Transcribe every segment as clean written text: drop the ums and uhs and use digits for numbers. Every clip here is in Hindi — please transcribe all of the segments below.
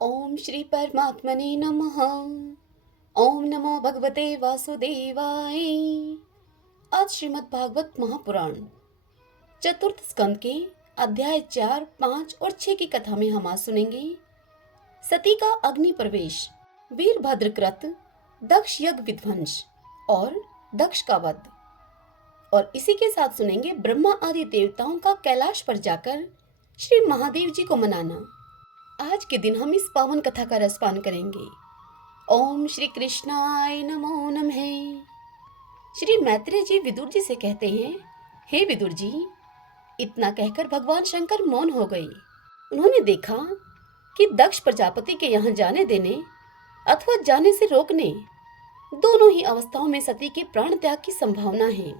ओम श्री परमात्मने नमः। ओम नमो भगवते वासुदेवाय। आज श्रीमद् भागवत महापुराण चतुर्थ स्कंद के अध्याय 4, 5 और 6 की कथा में हम आज सुनेंगे सती का अग्नि प्रवेश, वीरभद्र कृत दक्ष यज्ञ विध्वंस और दक्ष का वध। और इसी के साथ सुनेंगे ब्रह्मा आदि देवताओं का कैलाश पर जाकर श्री महादेव जी को मनाना। आज के दिन हम इस पावन कथा का रसपान करेंगे। ओम श्री कृष्णाय नमो नमः। श्री मैत्रेय जी विदुर जी से कहते हैं, हे विदुर जी, इतना कहकर भगवान शंकर मौन हो गए। उन्होंने देखा कि दक्ष प्रजापति के यहाँ जाने देने अथवा जाने से रोकने, दोनों ही अवस्थाओं में सती के प्राण त्याग की संभावना है।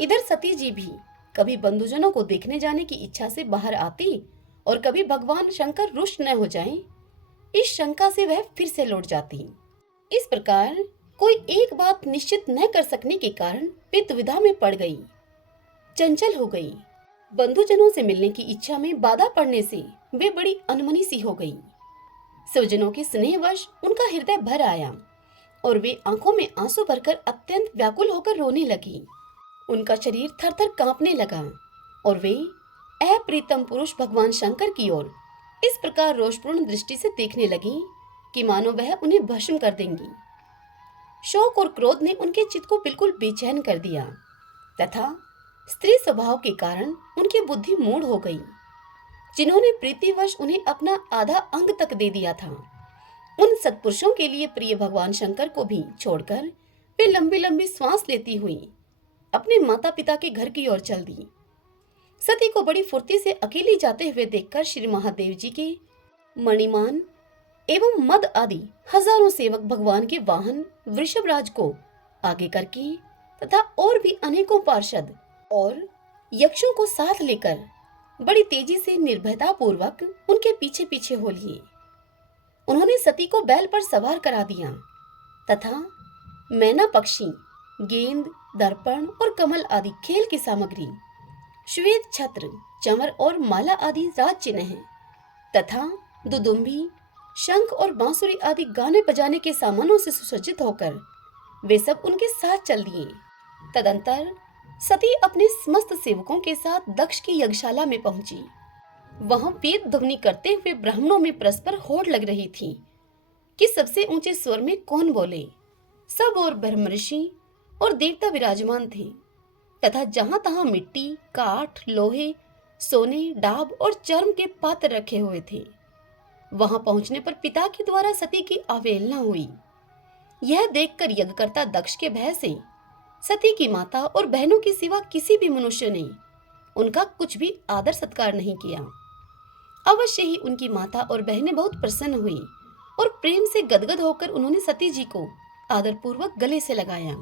इधर सती जी भी कभी बंधुजनों को देखने जाने की इच्छा से बाहर आती और कभी भगवान शंकर रुष्ट न हो जाएं, इस शंका से वह फिर से लौट जाती। इस प्रकार कोई एक बात निश्चित न कर सकने के कारण वे दुविधा में पड़ गई, चंचल हो गई। बंधुजनों से मिलने की इच्छा में बाधा पड़ने से वे बड़ी अनमनी सी हो गई। स्वजनों के स्नेहवश उनका हृदय भर आया और वे आंखों में आंसू भरकर अत्यंत व्याकुल होकर रोने लगी। उनका शरीर थर थर कांपने लगा और वे अप्रीतम पुरुष भगवान शंकर की ओर इस प्रकार रोषपूर्ण दृष्टि से देखने लगी कि मानो वह उन्हें भस्म कर देंगी। शोक और क्रोध ने उनके चित्त को बिल्कुल बेचैन कर दिया तथा स्त्री स्वभाव के कारण उनकी बुद्धि मूढ़ हो गई। जिन्होंने प्रीतिवश उन्हें अपना आधा अंग तक दे दिया था, उन सत्पुरुषों के लिए प्रिय भगवान शंकर को भी छोड़कर वे लंबी लंबी श्वास लेती हुई अपने माता पिता के घर की ओर चल दी। सती को बड़ी फुर्ती से अकेली जाते हुए देखकर श्री महादेव जी के मणिमान एवं मद आदि हजारों सेवक भगवान के वाहन वृषभराज को आगे करके तथा और भी अनेकों पार्षद और यक्षों को साथ लेकर बड़ी तेजी से निर्भयता पूर्वक उनके पीछे पीछे हो लिए। उन्होंने सती को बैल पर सवार करा दिया तथा मैना पक्षी, गेंद, दर्पण और कमल आदि खेल की सामग्री, श्वेत छत्र, चमर और माला आदि राज चिन्ह तथा दुदुम्बी, शंख और बांसुरी आदि गाने बजाने के सामानों से सुसज्जित होकर वे सब उनके साथ चल दिए। तदंतर सती अपने समस्त सेवकों के साथ दक्ष की यज्ञशाला में पहुंची। वहां वेद ध्वनि करते हुए ब्राह्मणों में परस्पर होड़ लग रही थी कि सबसे ऊंचे स्वर में कौन बोले। सब और ब्रह्म ऋषि और देवता विराजमान थे तथा जहां तहां मिट्टी, काठ, लोहे, सोने, डाब और चर्म के पात्र रखे हुए थे। वहां पहुंचने पर पिता के द्वारा सती की अवहेलना हुई। यह देखकर यज्ञकर्ता दक्ष के भय से सती की माता और बहनों के सिवा किसी भी मनुष्य ने उनका कुछ भी आदर सत्कार नहीं किया। अवश्य ही उनकी माता और बहनें बहुत प्रसन्न हुई और प्रेम से गदगद होकर उन्होंने सती जी को आदरपूर्वक गले से लगाया।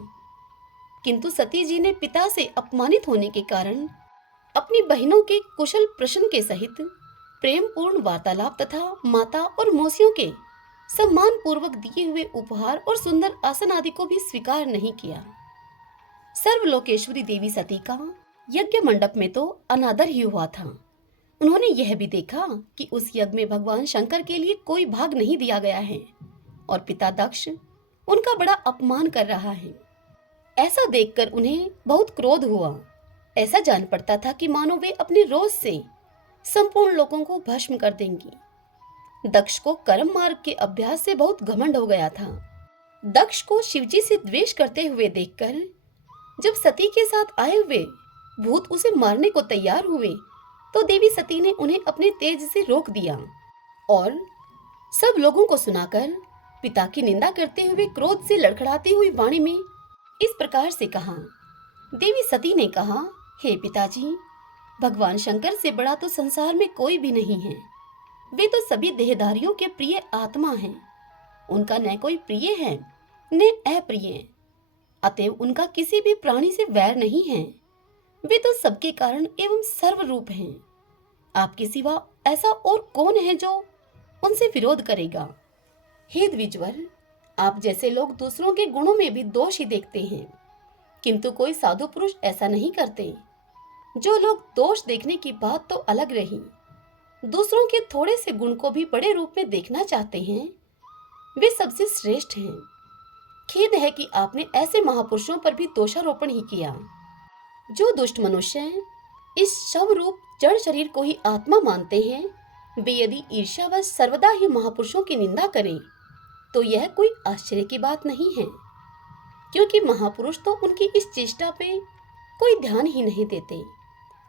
किंतु सती जी ने पिता से अपमानित होने के कारण अपनी बहनों के कुशल प्रश्न के सहित प्रेम पूर्ण वार्तालाप तथा माता और मौसियों के सम्मान पूर्वक दिए हुए उपहार और सुंदर आसन आदि को भी स्वीकार नहीं किया। सर्वलोकेश्वरी देवी सती का यज्ञ मंडप में तो अनादर ही हुआ था। उन्होंने यह भी देखा कि उस यज्ञ में भगवान शंकर के लिए कोई भाग नहीं दिया गया है और पिता दक्ष उनका बड़ा अपमान कर रहा है। ऐसा देखकर उन्हें बहुत क्रोध हुआ। ऐसा जान पड़ता था कि मानो वे अपने रोष से संपूर्ण लोगों को भस्म कर देंगी। दक्ष को कर्म मार्ग के अभ्यास से बहुत घमंड हो गया था। दक्ष को शिवजी से द्वेष करते हुए देखकर जब सती के साथ आए हुए भूत उसे मारने को तैयार हुए तो देवी सती ने उन्हें अपने तेज से रोक दिया और सब लोगों को सुनाकर पिता की निंदा करते हुए क्रोध से लड़खड़ाती हुई वाणी में इस प्रकार से कहा। देवी सती ने कहा, हे पिताजी, भगवान शंकर से बड़ा तो संसार में कोई भी नहीं है। वे तो सभी देहधारियों के प्रिय आत्मा हैं। उनका न कोई प्रिय है न अप्रिय, अतएव उनका किसी भी प्राणी से वैर नहीं है। वे तो सबके कारण एवं सर्वरूप हैं। आपके सिवा ऐसा और कौन है जो उनसे विरोध करेगा। हे द्विजवर, आप जैसे लोग दूसरों के गुणों में भी दोष ही देखते हैं, किंतु कोई साधु पुरुष ऐसा नहीं करते। जो लोग दोष देखने की बात तो अलग रही, दूसरों के थोड़े से गुण को भी बड़े रूप में देखना चाहते हैं, वे सबसे श्रेष्ठ हैं। खेद है कि आपने ऐसे महापुरुषों पर भी दोषारोपण ही किया। जो दुष्ट मनुष्य इस शव रूप जड़ शरीर को ही आत्मा मानते हैं, वे यदि ईर्ष्यावश सर्वदा ही महापुरुषों की निंदा करें तो यह कोई आश्चर्य की बात नहीं है, क्योंकि महापुरुष तो उनकी इस चेष्टा पे कोई ध्यान ही नहीं देते,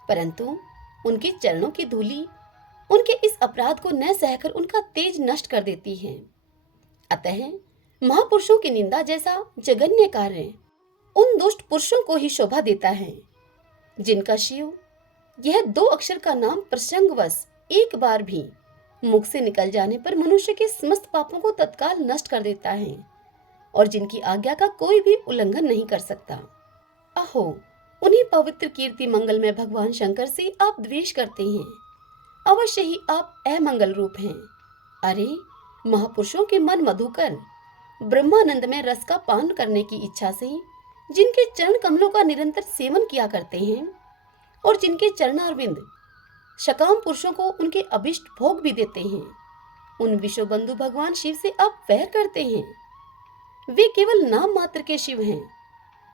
परंतु उनके चरणों की धूलि उनके इस अपराध को न सहकर उनका तेज नष्ट कर देती है। अतः महापुरुषों की निंदा जैसा जघन्य कार्य उन दुष्ट पुरुषों को ही शोभा देता है, जिनका शिव यह 2 अक्षर का नाम प्रसंगवश एक बार भी मुख से निकल जाने पर मनुष्य के समस्त पापों को तत्काल नष्ट कर देता है और जिनकी आज्ञा का कोई भी उल्लंघन नहीं कर सकता। अहो, उन्हीं पवित्र कीर्ति मंगल में भगवान शंकर से आप द्वेष करते हैं। अवश्य ही आप अमंगल रूप हैं। अरे, महापुरुषों के मन मधुकर ब्रह्मानंद में रस का पान करने की इच्छा से जिनके चरण कमलों का निरंतर सेवन किया करते हैं और जिनके चरणारविंद सकाम पुरुषों को उनके अभिष्ट भोग भी देते हैं, उन विश्व बंधु भगवान शिव से आप वैर करते हैं। वे केवल नाम मात्र के शिव हैं।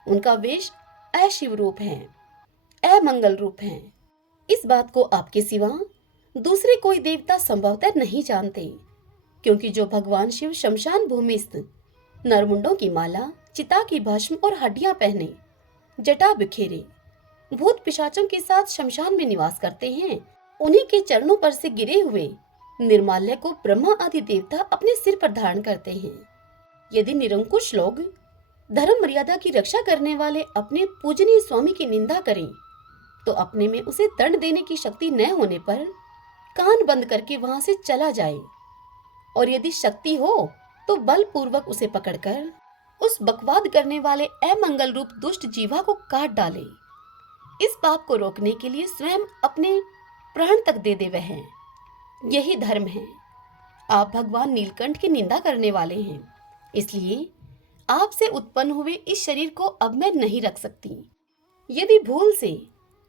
उनका वेश अशिव रूप है, अमंगल रूप है। इस बात को आपके सिवा दूसरे कोई देवता संभवतः नहीं जानते, क्योंकि जो भगवान शिव शमशान भूमि स्थित नरमुंडों की माला, चिता की भस्म और हड्डियां पहने, जटा बिखेरे, भूत पिशाचों के साथ शमशान में निवास करते हैं, उन्हीं के चरणों पर से गिरे हुए निर्माल्य को ब्रह्मा आदि देवता अपने सिर पर धारण करते हैं। यदि निरंकुश लोग धर्म मर्यादा की रक्षा करने वाले अपने पूजनीय स्वामी की निंदा करें तो अपने में उसे दंड देने की शक्ति न होने पर कान बंद करके वहां से चला जाए, और यदि शक्ति हो तो बलपूर्वक उसे पकड़कर उस बकवाद करने वाले अमंगल रूप दुष्ट जीवा को काट डाले। इस पाप को रोकने के लिए स्वयं अपने प्राण तक दे देवे हैं। यही धर्म है। आप भगवान नीलकंठ की निंदा करने वाले हैं, इसलिए आपसे उत्पन्न हुए इस शरीर को अब मैं नहीं रख सकती। यदि भूल से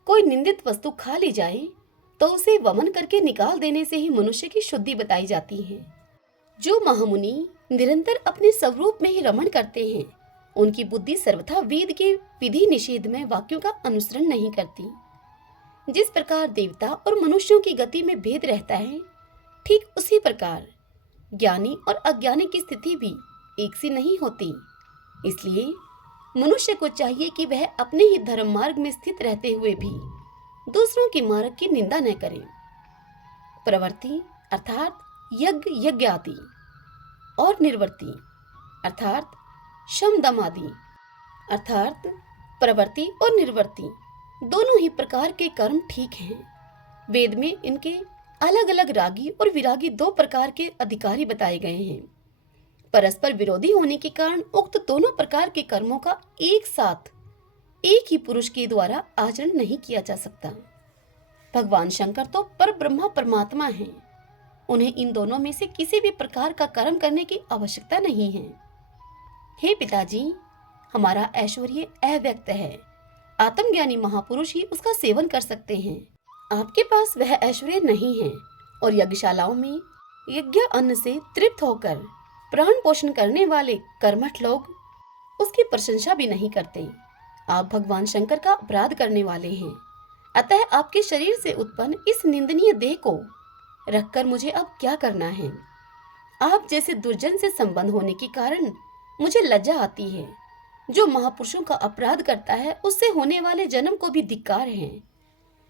कोई निंदित वस्तु खा ली जाए तो उसे वमन करके निकाल देने से ही मनुष्य की शुद्धि बताई जाती है। जो महामुनि निरंतर अपने स्वरूप में ही रमण करते हैं, उनकी बुद्धि सर्वथा वेद के विधि निषेध में वाक्यों का अनुसरण नहीं करती। जिस प्रकार देवता और मनुष्यों की गति में भेद रहता है, ठीक उसी प्रकार ज्ञानी और अज्ञानी की स्थिति भी एक सी नहीं होती। इसलिए मनुष्य को चाहिए कि वह अपने ही धर्म मार्ग में स्थित रहते हुए भी दूसरों के मार्ग की निंदा न करे। प्रवृत्ति अर्थात यज्ञ यज्ञ आदि और निर्वृत्ति अर्थात शम दम आदि अर्थात प्रवृत्ति और निर्वृत्ति दोनों ही प्रकार के कर्म ठीक हैं। वेद में इनके अलग अलग रागी और विरागी 2 प्रकार के अधिकारी बताए गए हैं। परस्पर विरोधी होने के कारण उक्त दोनों प्रकार के कर्मों का एक साथ एक ही पुरुष के द्वारा आचरण नहीं किया जा सकता। भगवान शंकर तो पर ब्रह्मा परमात्मा हैं। उन्हें इन दोनों में से किसी भी प्रकार का कर्म करने की आवश्यकता नहीं है। हे पिताजी, हमारा ऐश्वर्य अव्यक्त है। आत्मज्ञानी महापुरुष ही उसका सेवन कर सकते हैं। आपके पास वह ऐश्वर्य नहीं है और यज्ञशालाओं में यज्ञ अन्न से तृप्त होकर प्राण पोषण करने वाले कर्मठ लोग उसकी प्रशंसा भी नहीं करते। आप भगवान शंकर का अपराध करने वाले हैं। अतः आपके शरीर से उत्पन्न इस निंदनीय देह को रखकर मुझे अब क्या करना है? आप जैसे दुर्जन से संबंध होने के कारण मुझे लज्जा आती है। जो महापुरुषों का अपराध करता है उससे होने वाले जन्म को भी धिक्कार है।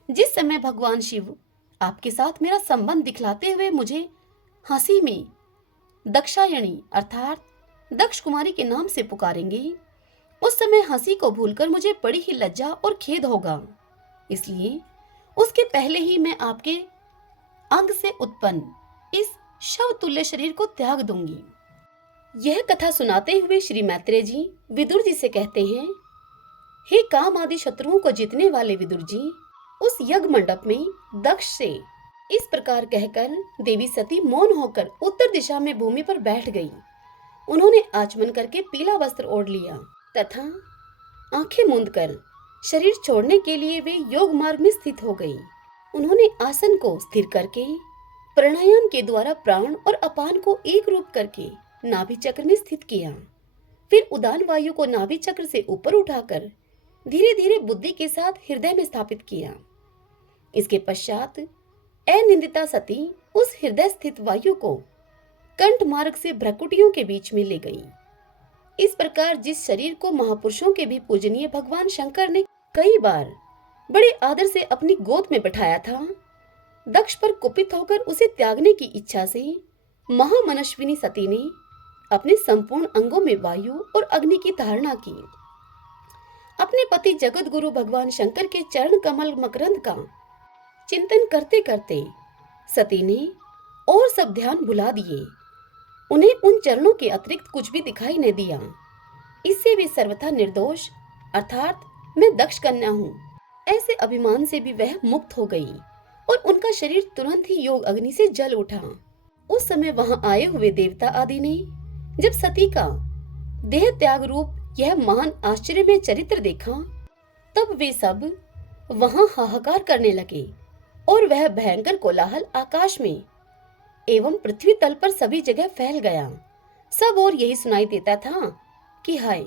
जिस समय भगवान शिव आपके साथ मेरा संबंध दिखलाते हुए मुझे हंसी में दक्षायणी अर्थात दक्ष कुमारी के नाम से पुकारेंगे, उस समय हंसी को भूलकर मुझे बड़ी ही लज्जा और खेद होगा। इसलिए उसके पहले ही मैं आपके अंग से उत्पन्न इस शव तुल्य शरीर को त्याग दूंगी। यह कथा सुनाते हुए श्री मैत्रेय जी विदुर जी से कहते हैं, हे काम आदि शत्रुओं को जीतने वाले विदुर जी, उस यज्ञ मंडप में दक्ष से इस प्रकार कहकर देवी सती मौन होकर उत्तर दिशा में भूमि पर बैठ गई। उन्होंने आचमन करके पीला वस्त्र ओढ़ लिया तथा आंखें मूंद कर शरीर छोड़ने के लिए वे योग मार्ग में स्थित हो गई। उन्होंने आसन को स्थिर करके प्राणायाम के द्वारा प्राण और अपान को एक रूप करके नाभि चक्र में स्थित किया। फिर उदान वायु को नाभि चक्र से ऊपर उठाकर धीरे धीरे बुद्धि के साथ हृदय में स्थापित किया। इसके पश्चात अनिंदिता सती उस हृदय स्थित वायु को कंठ मार्ग से भ्रकुटियों के बीच में ले गई। इस प्रकार जिस शरीर को महापुरुषों के भी पूजनीय भगवान शंकर ने कई बार बड़े आदर से अपनी गोद में बैठाया था, दक्ष पर कुपित होकर उसे त्यागने की इच्छा से महामनस्विनी सती ने अपने संपूर्ण अंगों में वायु और अग्नि की धारणा की। अपने पति जगत गुरु भगवान शंकर के चरण कमल मकरंद का चिंतन करते करते सती ने और सब ध्यान भुला दिए। उन्हें उन चरणों के अतिरिक्त कुछ भी दिखाई न दिया। इससे वे सर्वथा निर्दोष अर्थात मैं दक्ष कन्या हूँ ऐसे अभिमान से भी वह मुक्त हो गई और उनका शरीर तुरंत ही योग अग्नि से जल उठा। उस समय वहां आए हुए देवता आदि ने जब सती का देह त्याग रूप यह महान आश्चर्यमय चरित्र देखा, तब वे सब वहां हाहाकार करने लगे और वह भयंकर कोलाहल आकाश में एवं पृथ्वी तल पर सभी जगह फैल गया। सब और यही सुनाई देता था कि हाय,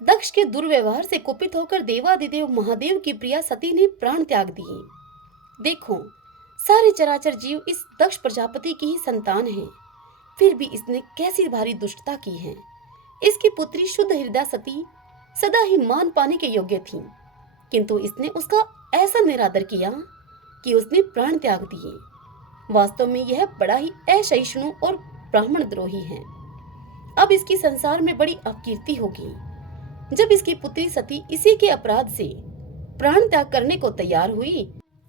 दक्ष के दुर्व्यवहार से कुपित होकर देवादिदेव महादेव की प्रिया सती ने प्राण त्याग दिए। देखो, सारे चराचर जीव इस दक्ष प्रजापति की ही संतान हैं, फिर भी इसने कैसी भारी दुष्टता की है। इसकी पुत्री शुद्ध हृदय सती सदा ही मान पाने के योग्य थी, किंतु इसने उसका ऐसा निरादर किया कि उसने प्राण त्याग दिए। वास्तव में यह बड़ा ही असहिष्णु और ब्राह्मण द्रोही है। अब इसकी संसार में बड़ी अपकीर्ति होगी। जब इसकी पुत्री सती इसी के अपराध से प्राण त्याग करने को तैयार हुई,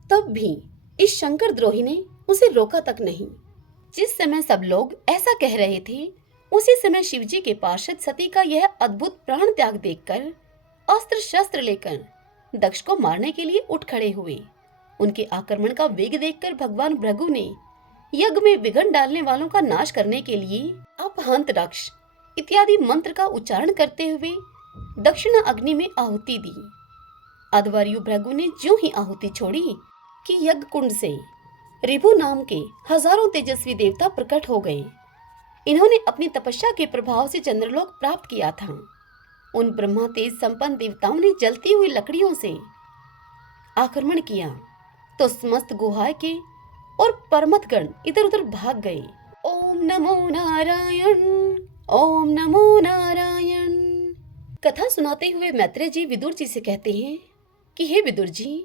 तब भी इस शंकर द्रोही ने उसे रोका तक नहीं। जिस समय सब लोग ऐसा कह रहे थे, उसी समय शिवजी के पार्षद सती का यह अद्भुत प्राण त्याग देखकर अस्त्र शस्त्र लेकर दक्ष को मारने के लिए उठ खड़े हुए। उनके आक्रमण का वेग देखकर भगवान भृगु ने यज्ञ में विघ्न डालने वालों का नाश करने के लिए अपहंत रक्ष इत्यादि मंत्र का उच्चारण करते हुए दक्षिण अग्नि में आहुति दी। अध्वर्यु भृगु ने ज्यों ही आहुति छोड़ी कि यज्ञ कुंड से ऋभु नाम के हजारों तेजस्वी देवता प्रकट हो गए। इन्होंने अपनी तपस्या के प्रभाव से चंद्रलोक प्राप्त किया था। उन ब्रह्मा तेज संपन्न देवताओं ने जलती हुई लकड़ियों से आक्रमण किया तो समस्त गुहाए के और परमतगण इधर उधर भाग गए। ओम नमो नारायण, ओम नमो नारायण। कथा सुनाते हुए मैत्रेय जी विदुर जी से कहते हैं कि हे विदुर जी,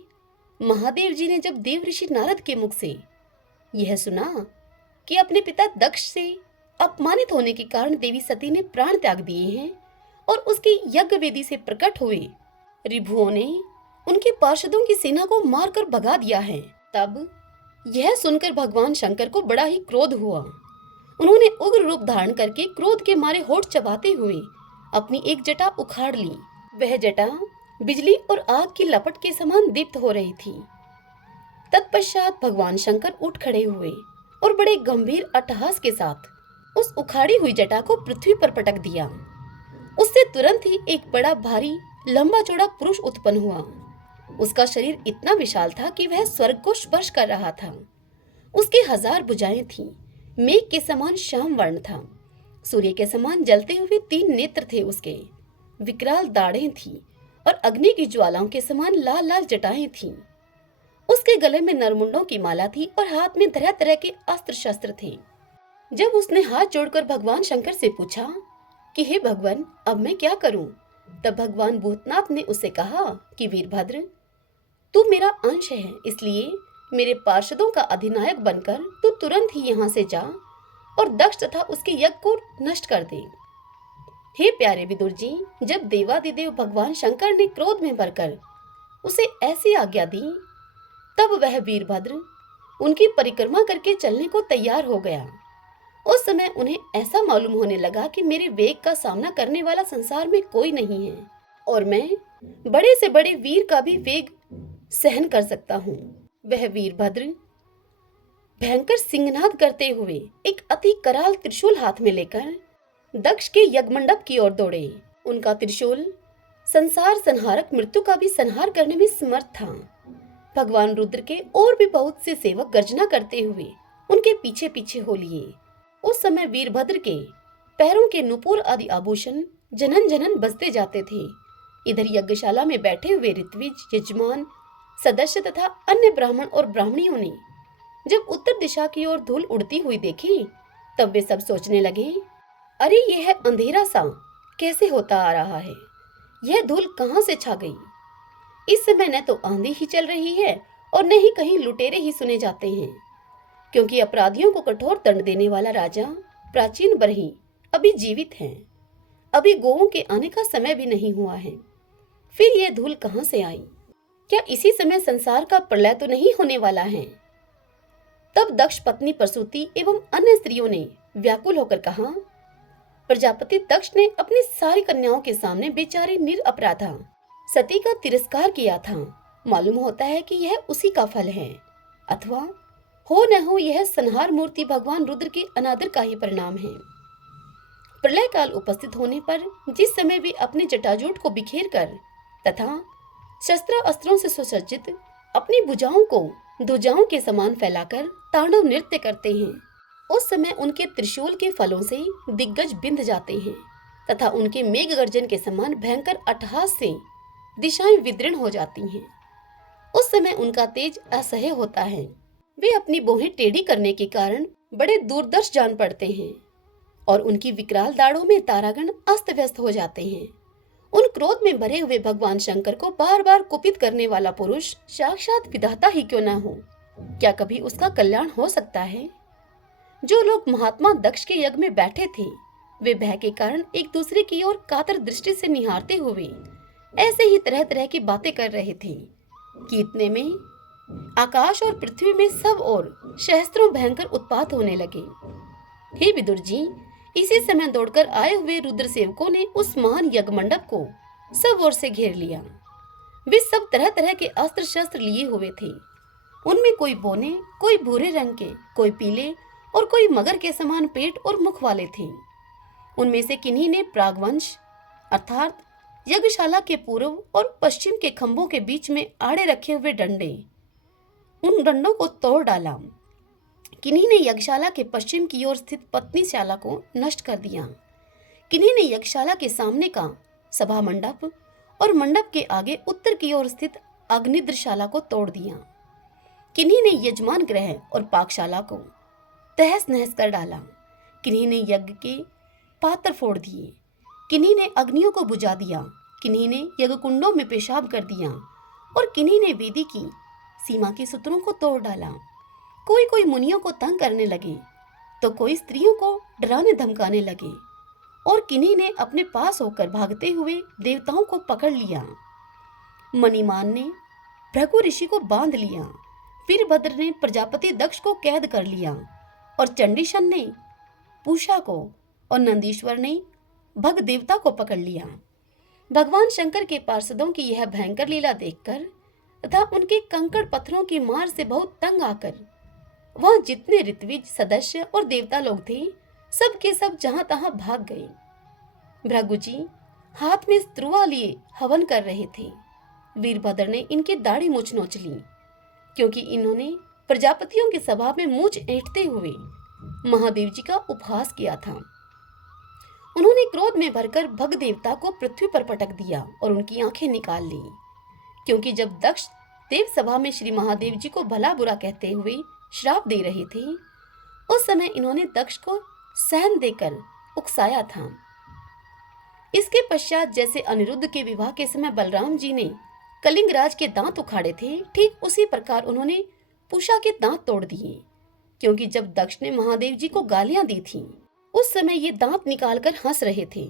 महादेव जी ने जब देव ऋषि नारद के मुख से यह सुना कि अपने पिता दक्ष से अपमानित होने के कारण देवी सती ने प्राण त्याग दिए हैं और उसकी यज्ञ वेदी से प्रकट हुए ऋभुओं ने उनके पार्षदों की सेना को मारकर भगा दिया है, तब यह सुनकर भगवान शंकर को बड़ा ही क्रोध हुआ। उन्होंने उग्र रूप धारण करके क्रोध के मारे होठ चबाते हुए अपनी एक जटा उखाड़ ली। वह जटा बिजली और आग की लपट के समान दीप्त हो रही थी। तत्पश्चात भगवान शंकर उठ खड़े हुए और बड़े गंभीर अट्टहास के साथ उस उखाड़ी हुई जटा को पृथ्वी पर पटक दिया। उससे तुरंत ही एक बड़ा भारी लंबा चौड़ा पुरुष उत्पन्न हुआ। उसका शरीर इतना विशाल था कि वह स्वर्ग को स्पर्श कर रहा था। उसकी 1000 भुजाएं थीं, मेघ के समान श्याम वर्ण था, सूर्य के समान जलते हुए 3 नेत्र थे उसके, विकराल दाढ़ें थीं और अग्नि की ज्वालाओं के समान लाल लाल जटाएं थीं। उसके गले में नरमुंडों की माला थी और हाथ में तरह तरह के अस्त्र शस्त्र थे। जब उसने हाथ जोड़कर भगवान शंकर से पूछा कि हे भगवान, अब मैं क्या करूं, तब भगवान भूतनाथ ने उससे कहा कि वीरभद्र, तू मेरा अंश है, इसलिए मेरे पार्षदों का अधिनायक बनकर तू तुरंत ही यहाँ से जा और दक्ष तथा उसके यज्ञ को नष्ट कर दे। हे प्यारे विदुर जी, जब देवादिदेव भगवान शंकर ने क्रोध में भरकर उसे ऐसी आज्ञा दी, तब वह वीरभद्र उनकी परिक्रमा करके चलने को तैयार हो गया। उस समय उन्हें ऐसा मालूम होने लगा कि मेरे वेग का सामना करने वाला संसार में कोई नहीं है और मैं बड़े से बड़े वीर का भी वेग सहन कर सकता हूँ। वह वीरभद्र भयंकर सिंहनाद करते हुए एक अति कराल त्रिशूल हाथ में लेकर दक्ष के यज्ञमंडप की ओर दौड़े। उनका त्रिशूल संसार संहारक मृत्यु का भी संहार करने में समर्थ था। भगवान रुद्र के और भी बहुत से सेवक गर्जना करते हुए उनके पीछे पीछे हो लिए। उस समय वीरभद्र के पैरों के नुपुर आदि आभूषण जनन जनन बजते जाते थे। इधर यज्ञशाला में बैठे हुए ऋत्विज, यजमान, सदस्य तथा अन्य ब्राह्मण और ब्राह्मणियों ने जब उत्तर दिशा की ओर धूल उड़ती हुई देखी, तब वे सब सोचने लगे, अरे यह अंधेरा सा कैसे होता आ रहा है, यह धूल कहाँ से छा गई। इस समय न तो आंधी ही चल रही है और न ही कहीं लुटेरे ही सुने जाते हैं, क्योंकि अपराधियों को कठोर दंड देने वाला राजा प्राचीन बरही अभी जीवित है। अभी गोवों के आने का समय भी नहीं हुआ है। फिर यह धूल कहाँ से आई? क्या इसी समय संसार का प्रलय तो नहीं होने वाला है? तब दक्ष पत्नी प्रसूति एवं अन्य स्त्रियों ने व्याकुल होकर कहा, प्रजापति दक्ष ने अपनी सारी कन्याओं के सामने बेचारी निरपराधा सती का तिरस्कार किया था। मालूम होता है कि यह उसी का फल है, अथवा हो न हो यह संहार मूर्ति भगवान रुद्र के अनादर का ही परिणाम है। प्रलय काल उपस्थित होने पर जिस समय वे अपने जटाजूट को बिखेर कर तथा शस्त्र अस्त्रों से सुसज्जित अपनी भुजाओं को ध्वजाओं के समान फैलाकर तांडव नृत्य करते हैं, उस समय उनके त्रिशूल के फलों से दिग्गज बिंध जाते हैं तथा उनके मेघ गर्जन के समान भयंकर अट्टहास से दिशाएं विदीर्ण हो जाती हैं। उस समय उनका तेज असह्य होता है। वे अपनी बोहें टेढ़ी करने के कारण बड़े दूरदर्श जान पड़ते हैं और उनकी विकराल दाढ़ों में तारागण अस्त व्यस्त हो जाते हैं। उन क्रोध में भरे हुए भगवान शंकर को बार बार कुपित करने वाला पुरुष साक्षात विधाता ही क्यों न हो, क्या कभी उसका कल्याण हो सकता है? जो लोग महात्मा दक्ष के यज्ञ में बैठे थे, वे भय के कारण एक दूसरे की ओर कातर दृष्टि से निहारते हुए ऐसे ही तरह तरह की बातें कर रहे थे कि इतने में आकाश और पृथ्वी में सब ओर सहस्त्रों भयंकर उत्पात होने लगे। हे विदुर जी, इसी समय दौड़कर आए हुए रुद्र सेवकों ने उस महान यज्ञ मंडप को सब ओर से घेर लिया। वे सब तरह तरह के अस्त्र शस्त्र लिए हुए थे। उनमें कोई बोने, कोई भूरे रंग के, कोई पीले और कोई मगर के समान पेट और मुख वाले थे। उनमें से किन्हीं ने प्रागवंश अर्थात यज्ञशाला के पूर्व और पश्चिम के खंभों के बीच में आड़े रखे हुए डंडे, उन डंडों को तोड़ डाला। किन्हीं ने यज्ञशाला के पश्चिम की ओर स्थित पत्नीशाला को नष्ट कर दिया। किन्हीं ने यज्ञशाला के सामने का सभा मंडप और मंडप के आगे उत्तर की ओर स्थित अग्निद्रशाला को तोड़ दिया। किन्हीं ने यजमान गृह और पाकशाला को तहस नहस कर डाला। किन्हीं ने यज्ञ के पात्र फोड़ दिए, किन्हीं ने अग्नियों को बुझा दिया, किन्हीं ने यज्ञ कुंडों में पेशाब कर दिया और किन्हीं ने वेदी की सीमा के सूत्रों को तोड़ डाला। कोई कोई मुनियों को तंग करने लगे तो कोई स्त्रियों को डराने धमकाने लगे और किन्हीं ने अपने पास होकर भागते हुए देवताओं को पकड़ लिया। मणिमान ने भृगु ऋषि को बांध लिया, वीरभद्र ने प्रजापति दक्ष को कैद कर लिया और चंडीशन ने पूषा को और नंदीश्वर ने भग देवता को पकड़ लिया। भगवान शंकर के पार्षदों की यह भयंकर लीला देखकर तथा उनके कंकड़ पत्थरों की मार से बहुत तंग आकर वहां जितने ऋत्विज, सदस्य और देवता लोग थे, सब के सब जहां तहां भाग गए। भृगु जी हाथ में स्त्रुआ लिए हवन कर रहे थे। वीरभद्र ने इनकी दाढ़ी मूछ नोच ली, क्योंकि इन्होंने प्रजापतियों की सभा में मूछ ऐंठते हुए महादेव जी का उपहास किया था। उन्होंने क्रोध में भरकर भग देवता को पृथ्वी पर पटक दिया और उनकी आंखें निकाल ली, क्योंकि जब दक्ष देव सभा में श्री महादेव जी को भला बुरा कहते हुए श्राप दे रहे थे, उस समय इन्होंने दक्ष को सहन देकर उकसाया था। इसके पश्चात जैसे अनिरुद्ध के विवाह के समय बलराम जी ने कलिंगराज के दांत उखाड़े थे, ठीक उसी प्रकार उन्होंने पूषा के दांत तोड़ दिए, क्योंकि जब दक्ष ने महादेव जी को गालियां दी थी, उस समय ये दांत निकालकर हंस रहे थे।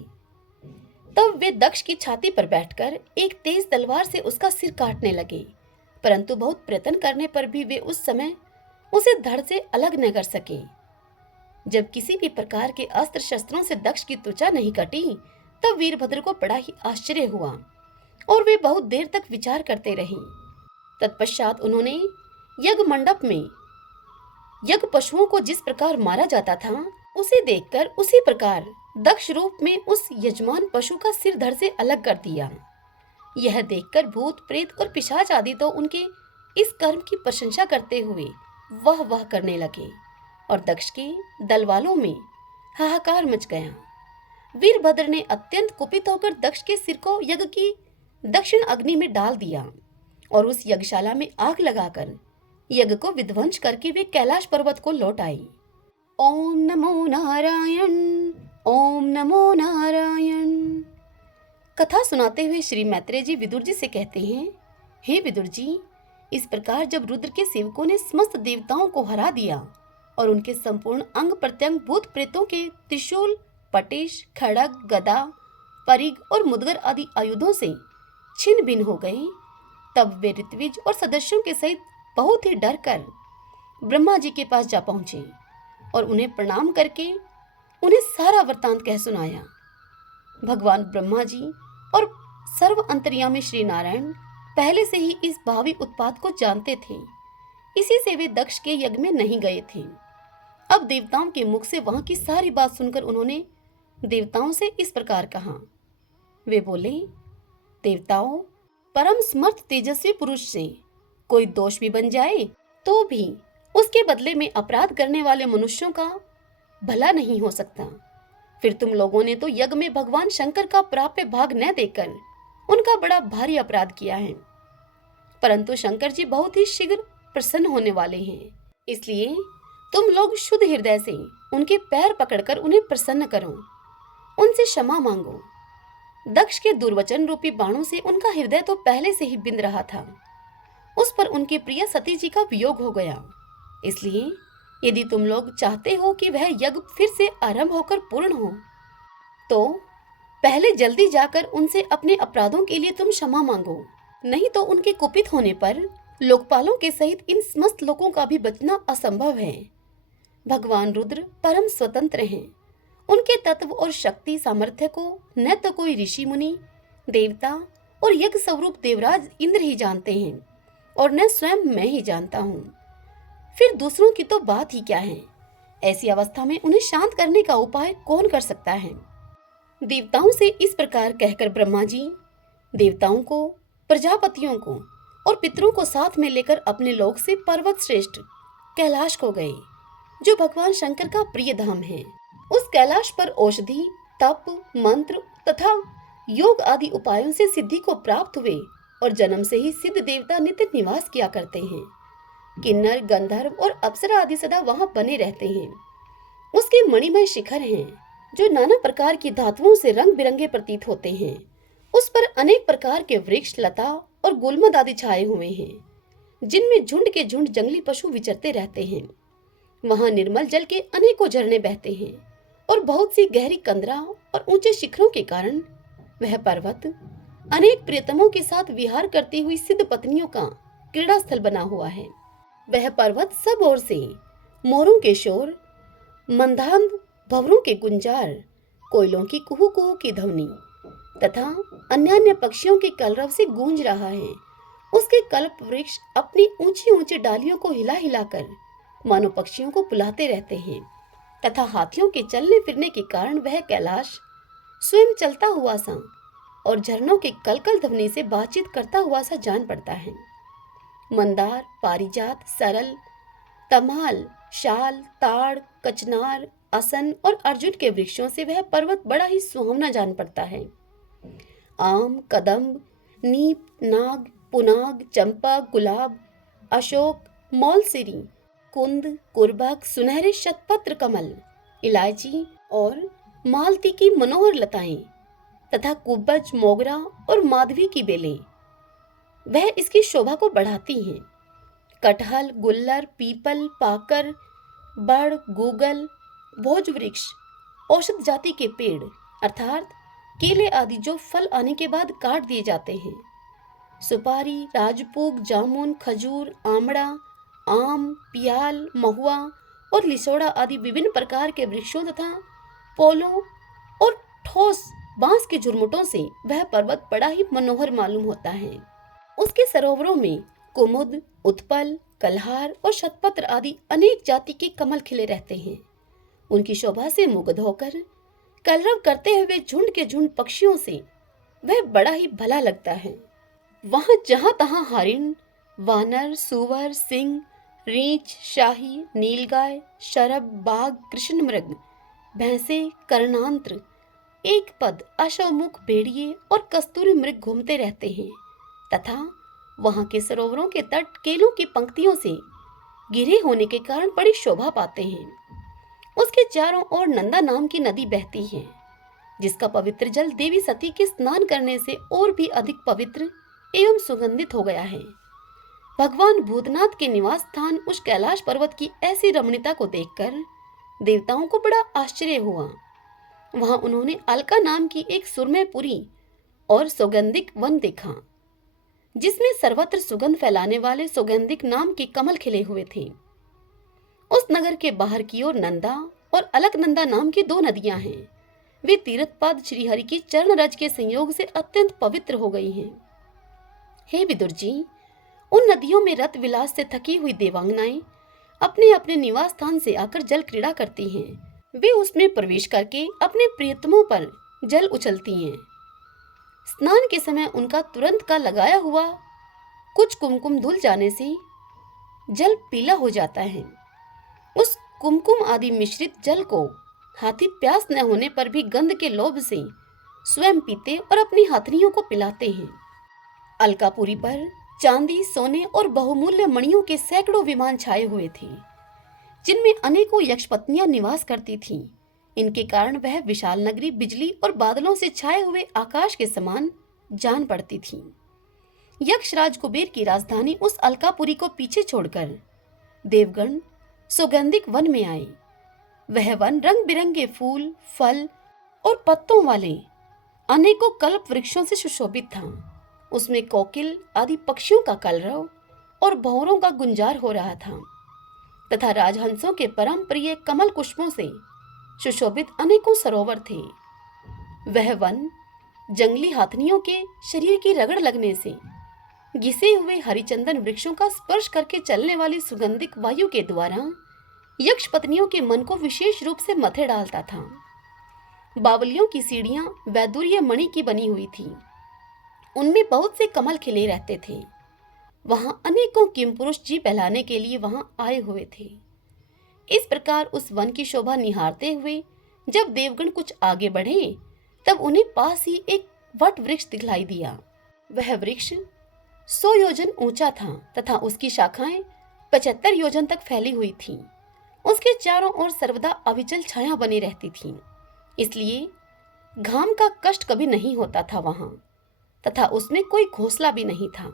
तब वे दक्ष की छाती पर बैठकर एक तेज तलवार से उसका सिर काटने लगे, परंतु बहुत प्रयत्न करने पर भी वे उस समय उसे धड़ से अलग न कर सके। जब किसी भी प्रकार के अस्त्र शस्त्रों से दक्ष की त्वचा नहीं कटी, तब वीरभद्र को बड़ा ही आश्चर्य हुआ और वे बहुत देर तक विचार करते रहे। तत्पश्चात उन्होंने यज्ञ मंडप में यज्ञ पशुओं को जिस प्रकार मारा जाता था, उसे देखकर उसी प्रकार दक्ष रूप में उस यजमान पशु का सिर धड़ से अलग कर दिया। यह देखकर भूत, प्रेत और पिशाच आदि तो उनके इस कर्म की प्रशंसा करते हुए वाह वाह करने लगे और दक्ष के दल वालों में हाहाकार मच गया। वीरभद्र ने अत्यंत कुपित होकर दक्ष के सिर को यज्ञ की दक्षिण अग्नि में डाल दिया और उस यज्ञशाला में आग लगाकर यज्ञ को विध्वंस करके वे कैलाश पर्वत को लौट आई। ओम नमो नारायण, ओम नमो नारायण। कथा सुनाते हुए श्री मैत्रेय जी विदुर जी से कहते हैं, हे विदुर जी, इस प्रकार जब रुद्र के सेवकों ने समस्त देवताओं को हरा दिया और उनके संपूर्ण अंग प्रत्यंग भूत प्रेतों के त्रिशूल, पटेश, खड़ग, गदा, परिग और मुदगर आदि आयुधों से छिन्न भिन्न हो गए, तब वे ऋत्विज और सदस्यों के सहित बहुत ही डर कर ब्रह्मा जी के पास जा पहुंचे और उन्हें प्रणाम करके उन्हें सारा वृतांत कह सुनाया। भगवान ब्रह्मा जी और सर्व अंतर्यामी श्री नारायण पहले से ही इस भावी उत्पात को जानते थे, इसी से वे दक्ष के यज्ञ में नहीं गए थे। अब देवताओं के मुख से वहां की सारी बात सुनकर उन्होंने देवताओं से इस प्रकार कहा। वे बोले, देवताओं, परम समर्थ तेजस्वी पुरुष से कोई दोष भी बन जाए तो भी उसके बदले में अपराध करने वाले मनुष्यों का भला नहीं हो सकता। फिर तुम लोगों ने तो यज्ञ में भगवान शंकर का प्राप्य भाग न देकर उनका बड़ा भारी अपराध किया है। परंतु शंकर जी बहुत ही शीघ्र प्रसन्न होने वाले हैं, इसलिए तुम लोग शुद्ध हृदय से उनके पैर पकड़कर उन्हें प्रसन्न करो, उनसे क्षमा मांगो। दक्ष के दुर्वचन रूपी बाणों से उनका हृदय तो पहले से ही बिंद रहा था। उस पर उनके प्रिय सती जी का वियोग हो गया। इसलिए यदि तुम लोग चाहते हो कि वह यज्ञ फिर से आरंभ होकर पूर्ण हो, तो पहले जल्दी जाकर उनसे अपने अपराधों के लिए तुम क्षमा मांगो, नहीं तो उनके कुपित होने पर लोकपालों के सहित इन समस्त लोगों का भी बचना असंभव है। भगवान रुद्र परम स्वतंत्र हैं। उनके तत्व और शक्ति सामर्थ्य को न तो कोई ऋषि मुनि, देवता और यज्ञ स्वरूप देवराज इंद्र ही जानते हैं और न स्वयं मैं ही जानता हूँ। फिर दूसरों की तो बात ही क्या है। ऐसी अवस्था में उन्हें शांत करने का उपाय कौन कर सकता है। देवताओं से इस प्रकार कहकर ब्रह्मा जी देवताओं को, प्रजापतियों को और पितरों को साथ में लेकर अपने लोक से पर्वत श्रेष्ठ कैलाश को गए, जो भगवान शंकर का प्रिय धाम है। उस कैलाश पर औषधि, तप, मंत्र तथा योग आदि उपायों से सिद्धि को प्राप्त हुए और जन्म से ही सिद्ध देवता नित्य निवास किया करते हैं। किन्नर, गंधर्व और अप्सरा आदि सदा वहां बने रहते हैं। उसके मणिमय शिखर हैं, जो नाना प्रकार की धातुओं से रंग बिरंगे प्रतीत होते हैं। उस पर अनेक प्रकार के वृक्ष, लता और गुलमद आदि छाए हुए हैं, जिनमें झुंड के झुंड जंगली पशु विचरते रहते हैं। वहां निर्मल जल के अनेकों झरने बहते हैं और बहुत सी गहरी कंदरा और ऊंचे शिखरों के कारण वह पर्वत अनेक प्रियतमों के साथ विहार करती हुई सिद्ध पत्नियों का क्रीड़ा स्थल बना हुआ है। वह पर्वत सब ओर से मोरों के शोर, मंदांध भंवरों के गुंजार, कोयलों की कुहू कुहू की ध्वनि तथा अन्य अन्य पक्षियों के कलरव से गूंज रहा है। उसके कल्प वृक्ष अपनी ऊंची ऊंची डालियों को हिला हिलाकर मानो पक्षियों को बुलाते रहते हैं तथा हाथियों के चलने फिरने के कारण वह कैलाश स्वयं चलता हुआ सा और झरनों के कलकल ध्वनि से बातचीत करता हुआ सा जान पड़ता है। मंदार, पारिजात, सरल, तमाल, शाल, ताड़, कचनार, असन और अर्जुन के वृक्षों से वह पर्वत बड़ा ही सुहावना जान पड़ता है। आम, कदम्ब, नीप, नाग, पुनाग, चंपा, गुलाब, अशोक, मौलसिरी, कुंद, कुर्बक, सुनहरे शतपत्र कमल, इलायची और मालती की मनोहर लताएं तथा कुब्बज, मोगरा और माधवी की बेलें वह इसकी शोभा को बढ़ाती हैं। कटहल, गुल्लर, पीपल, पाकर, बड़, गूगल, भोज वृक्ष, औषध जाति के पेड़ अर्थात केले आदि जो फल आने के बाद काट दिए जाते हैं, सुपारी, राजपूग, जामुन, खजूर, आमड़ा, आम, पियाल, महुआ और लिसोड़ा आदि विभिन्न प्रकार के वृक्षों तथा पोलों और ठोस बांस के झुरमुटों से वह पर्वत बड़ा ही मनोहर मालूम होता है। उसके सरोवरों में कुमुद, उत्पल, कलहार और शतपत्र आदि अनेक जाति के कमल खिले रहते हैं। उनकी शोभा से मुग्ध होकर कलरव करते हुए झुंड के झुंड पक्षियों से वह बड़ा ही भला लगता है। वहां जहां तहां हरिण, वानर, सूअर, सिंह, रीछ, शाही, नीलगाय, शरभ, बाघ, कृष्ण मृग, भैंसे, कर्णांत्र, एक पद, अश्वमुख, भेड़िए और कस्तूरी मृग घूमते रहते हैं तथा वहां के सरोवरों के तट केलों की पंक्तियों से घिरे होने के कारण बड़ी शोभा पाते हैं। उसके चारों ओर नंदा नाम की नदी बहती है, जिसका पवित्र जल देवी सती के स्नान करने से और भी अधिक पवित्र एवं सुगंधित हो गया है। भगवान भूतनाथ के निवास स्थान उस कैलाश पर्वत की ऐसी रमणीयता को देखकर देवताओं को बड़ा आश्चर्य हुआ। वहां उन्होंने अलका नाम की एक सुरमयपुरी और सौगंधिक वन देखा, जिसमें सर्वत्र सुगंध फैलाने वाले सौगंधिक नाम के कमल खिले हुए थे। उस नगर के बाहर की ओर नंदा और अलकनंदा नाम की दो नदियां हैं। वे तीर्थपाद श्रीहरि की चरण रज के संयोग से अत्यंत पवित्र हो गई हैं। हे विदुर जी, उन नदियों में रत विलास से थकी हुई देवांगनाएं अपने अपने निवास स्थान से आकर जल क्रीड़ा करती हैं। वे उसमें प्रवेश करके अपने प्रियतमों पर जल उछलती हैं। स्नान के समय उनका तुरंत का लगाया हुआ कुछ कुमकुम धुल जाने से जल पीला हो जाता है। उस कुमकुम आदि मिश्रित जल को हाथी प्यास न होने पर भी गंध के लोभ से स्वयं पीते और अपनी हाथनियों को पिलाते हैं। अलकापुरी पर चांदी, सोने और बहुमूल्य मणियों के सैकड़ों विमान छाए हुए थे, जिनमें अनेकों यक्षपत्नियां निवास करती थीं। इनके कारण वह विशाल नगरी बिजली और बादलों से छाए हुए आकाश के समान जान पड़ती थी। यक्षराज कुबेर की राजधानी उस अलकापुरी को पीछे छोड़कर देवगण सुगंधिक वन में आए। वह वन रंग बिरंगे फूल, फल और पत्तों वाले अनेकों कल्प वृक्षों से सुशोभित था। उसमें कोकिल आदि पक्षियों का कलरव और भंवरों का गुंजार हो रहा था तथा राजहंसों के परम प्रिय कमल पुष्पों से सुशोभित अनेकों सरोवर थे। वह वन जंगली हाथनियों के शरीर की रगड़ लगने से घिसे हुए हरिचंदन वृक्षों का स्पर्श करके चलने वाली सुगंधिक वायु के द्वारा यक्ष पत्नियों के मन को विशेष रूप से मथे डालता था। बावलियों की सीढ़ियां वैदुर्य मणि की बनी हुई थी। उनमें बहुत से कमल खिले रहते थे। वहां अनेकों किमपुरुष जी बहलाने के लिए वहां आए हुए थे। इस प्रकार उस वन की शोभा निहारते हुए जब देवगण कुछ आगे बढ़े, तब उन्हें पास ही एक वट वृक्ष दिखलाई दिया। वह वृक्ष 100 योजन ऊंचा था तथा उसकी शाखाएं 75 योजन तक फैली हुई थीं। उसके चारों ओर सर्वदा अविचल छाया बनी रहती थी, इसलिए घाम का कष्ट कभी नहीं होता था वहां, तथा उसमें कोई घोंसला भी नहीं था।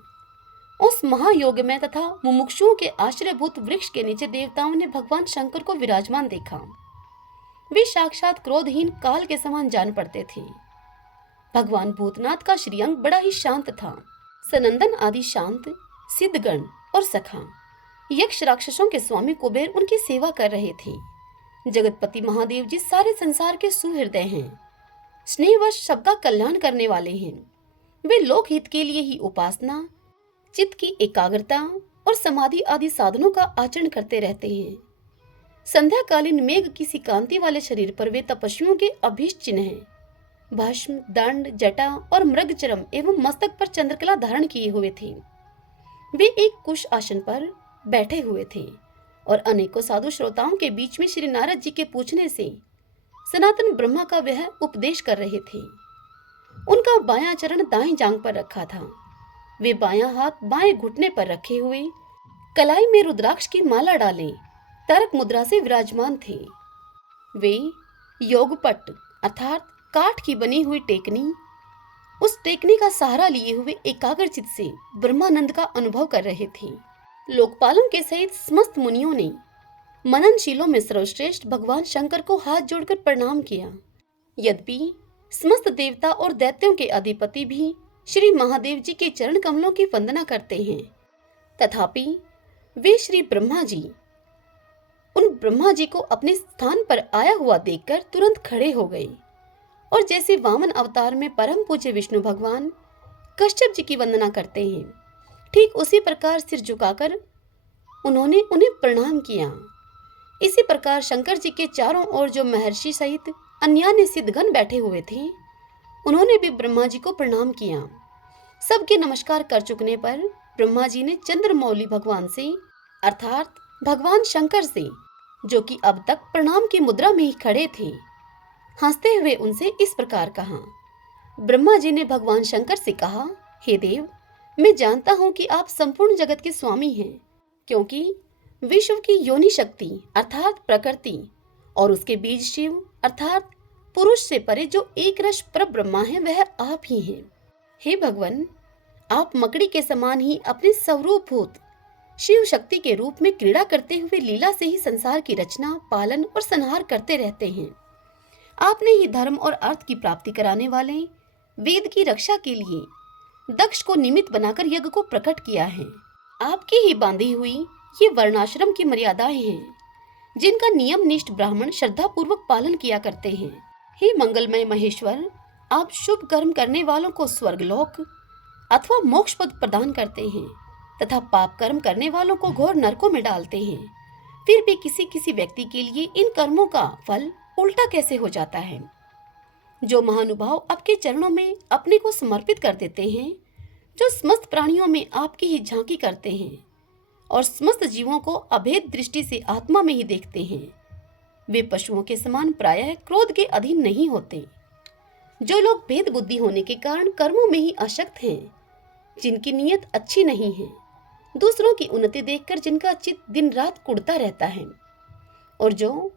उस महायोग में तथा मुमुक्षुओं के आश्रयभूत वृक्ष के नीचे देवताओं ने भगवान शंकर को विराजमान देखा। वे साक्षात क्रोधहीन काल के समान जान पड़ते थे। भगवान भूतनाथ का श्रीअंग बड़ा ही शांत था। सनंदन आदि शांत सिद्धगण और सखा यक्ष राक्षसों के स्वामी कुबेर उनकी सेवा कर रहे थे। जगतपति महादेव जी सारे संसार के सुहृदय हैं, स्नेहवश सबका कल्याण करने वाले हैं। वे लोकहित के लिए ही उपासना, चित्त की एकाग्रता और समाधि आदि साधनों का आचरण करते रहते हैं। संध्याकालीन मेघ की कांति वाले शरीर पर वे तपस्वियों के अभीष्ट चिन्ह हैं। भस्म, दंड, जटा और मृगचरम एवं मस्तक पर चंद्रकला धारण किए हुए थे। वे एक कुश आसन पर बैठे हुए थे और अनेकों साधु श्रोताओं के बीच में श्री नारद जी के पूछने से सनातन ब्रह्मा का वह उपदेश कर रहे थे। उनका बायां चरण दाएं जांघ पर रखा था। वे बायां हाथ बाएं घुटने पर रखे हुए कलाई में रुद्राक्ष की माला डाले तारक मुद्रा से विराजमान थे। वे योगपट अर्थात काठ की बनी हुई टेकनी, उस टेकनी का सहारा लिए हुए एकाग्रचित से ब्रह्मानंद का अनुभव कर रहे थे। लोकपालों के सहित समस्त मुनियों ने मननशीलों में सर्वश्रेष्ठ भगवान शंकर को हाथ जोड़कर प्रणाम किया। यद्यपि समस्त देवता और दैत्यों के अधिपति भी श्री महादेव जी के चरण कमलों की वंदना करते हैं, तथापि वे श्री ब्रह्मा जी उन ब्रह्मा जी को अपने स्थान पर आया हुआ देखकर तुरंत खड़े हो गए और जैसे वामन अवतार में परम पूज्य विष्णु भगवान कश्यप जी की वंदना करते हैं, ठीक उसी प्रकार सिर झुकाकर उन्होंने उन्हें प्रणाम किया। इसी प्रकार शंकर जी के चारों ओर जो महर्षि सहित अन्यान्य सिद्धगण बैठे हुए थे, उन्होंने भी ब्रह्मा जी को प्रणाम किया। सबके नमस्कार कर चुकने पर ब्रह्मा जी ने चंद्रमौली भगवान से अर्थात भगवान शंकर से, जो कि अब तक प्रणाम की मुद्रा में ही खड़े थे। हंसते हुए उनसे इस प्रकार कहा। ब्रह्मा जी ने भगवान शंकर से कहा, हे देव, मैं जानता हूं कि आप संपूर्ण जगत के स्वामी हैं, क्योंकि विश्व की योनि शक्ति अर्थात प्रकृति और उसके बीज शिव अर्थात पुरुष से परे जो एक रस पर ब्रह्मा है, वह आप ही हैं। हे भगवान, आप मकड़ी के समान ही अपने स्वरूपभूत शिव शक्ति के रूप में क्रीड़ा करते हुए लीला से ही संसार की रचना, पालन और संहार करते रहते हैं। आपने ही धर्म और अर्थ की प्राप्ति कराने वाले वेद की रक्षा के लिए दक्ष को निमित्त बनाकर यज्ञ को प्रकट किया है। आपकी ही बांधी हुई ये वर्णाश्रम की मर्यादाएं हैं, जिनका नियम निष्ठ ब्राह्मण श्रद्धा पूर्वक पालन किया करते हैं। हे मंगलमय महेश्वर, आप शुभ कर्म करने वालों को स्वर्गलोक अथवा मोक्ष पद प्रदान करते हैं तथा पाप कर्म करने वालों को घोर नरकों में डालते हैं। फिर भी किसी किसी व्यक्ति के लिए इन कर्मों का फल उल्टा कैसे हो जाता है? जो महानुभाव आपके चरणों में अपने को समर्पित कर देते हैं, जो समस्त प्राणियों में आपकी ही झांकी करते हैं और समस्त जीवों को अभेद दृष्टि से आत्मा में ही देखते हैं, वे पशुओं के समान प्रायः क्रोध के अधीन नहीं होते। जो लोग भेद बुद्धि होने के कारण कर्मों में ही आसक्त हैं, जिनकी नीयत अच्छी नहीं है, दूसरों की उन्नति देखकर जिनका चित्त दिन रात कुढ़ता रहता है, और जो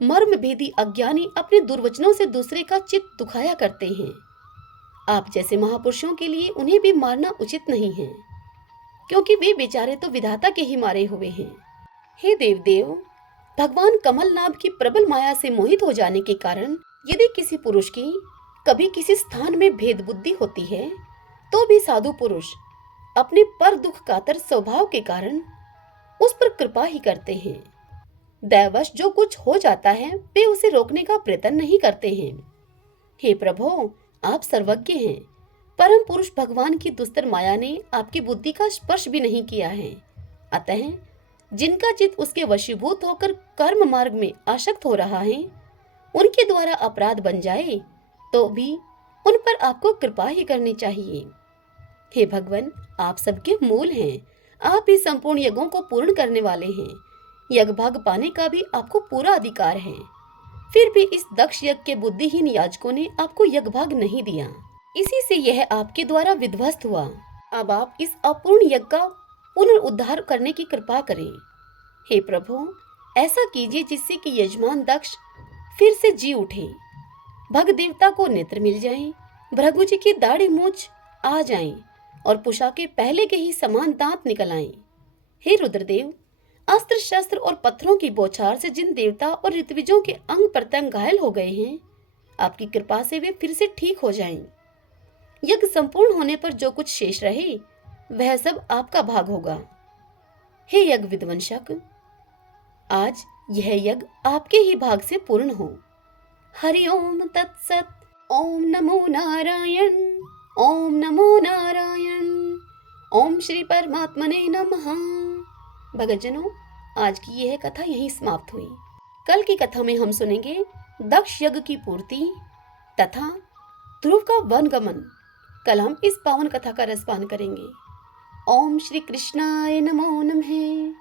मर्म भेदी अज्ञानी अपने दुर्वचनों से दूसरे का चित्त दुखाया करते हैं, आप जैसे महापुरुषों के लिए उन्हें भी मारना उचित नहीं है, क्योंकि वे बेचारे तो विधाता के ही मारे हुए हैं। हे देवदेव, भगवान कमलनाभ की प्रबल माया से मोहित हो जाने के कारण यदि किसी पुरुष की कभी किसी स्थान में भेद बुद्धि होती है, तो भी साधु पुरुष अपने पर दुख कातर स्वभाव के कारण उस पर कृपा ही करते हैं। दैवश जो कुछ हो जाता है, वे उसे रोकने का प्रयत्न नहीं करते हैं। हे प्रभु, आप सर्वज्ञ हैं। परम पुरुष भगवान की दुस्तर माया ने आपकी बुद्धि का स्पर्श भी नहीं किया है। अतः जिनका चित्त उसके वशीभूत होकर कर्म मार्ग में आसक्त हो रहा है, उनके द्वारा अपराध बन जाए तो भी उन पर आपको कृपा ही करनी चाहिए। हे भगवान, आप सबके मूल हैं। आप ही संपूर्ण यज्ञों को पूर्ण करने वाले हैं। यज्ञ भाग पाने का भी आपको पूरा अधिकार है। फिर भी इस दक्ष यज्ञ के बुद्धिहीन याजकों ने आपको यज्ञ भाग नहीं दिया, इसी से यह आपके द्वारा विध्वस्त हुआ। अब आप इस अपूर्ण यज्ञ का पुनरुद्धार करने की कृपा करें। हे प्रभु, ऐसा कीजिए जिससे कि यजमान दक्ष फिर से जी उठे, भग देवता को नेत्र मिल जाएं, भृगु जी की दाढ़ी मूछ आ जाएं और पुषा के पहले के ही समान दांत निकल आएं। हे रुद्रदेव, अस्त्र शस्त्र और पत्थरों की बौछार से जिन देवता और ऋत्विजों के अंग प्रत्यंग घायल हो गए हैं, आपकी कृपा से वे फिर से ठीक हो जाएं। यज्ञ संपूर्ण होने पर जो कुछ शेष रहे, वह सब आपका भाग होगा। हे यज्ञ विध्वंसक, आज यह यज्ञ आपके ही भाग से पूर्ण हो। हरि ओम तत्सत। ओम नमो नारायण। ओम नमो नारायण। ओम श्री परमात्मने नमः। भगतजनों, आज की यह कथा यहीं समाप्त हुई। कल की कथा में हम सुनेंगे दक्ष यज्ञ की पूर्ति तथा ध्रुव का वनगमन। कल हम इस पावन कथा का रसपान करेंगे। ओम श्री कृष्णाय नमो नमः।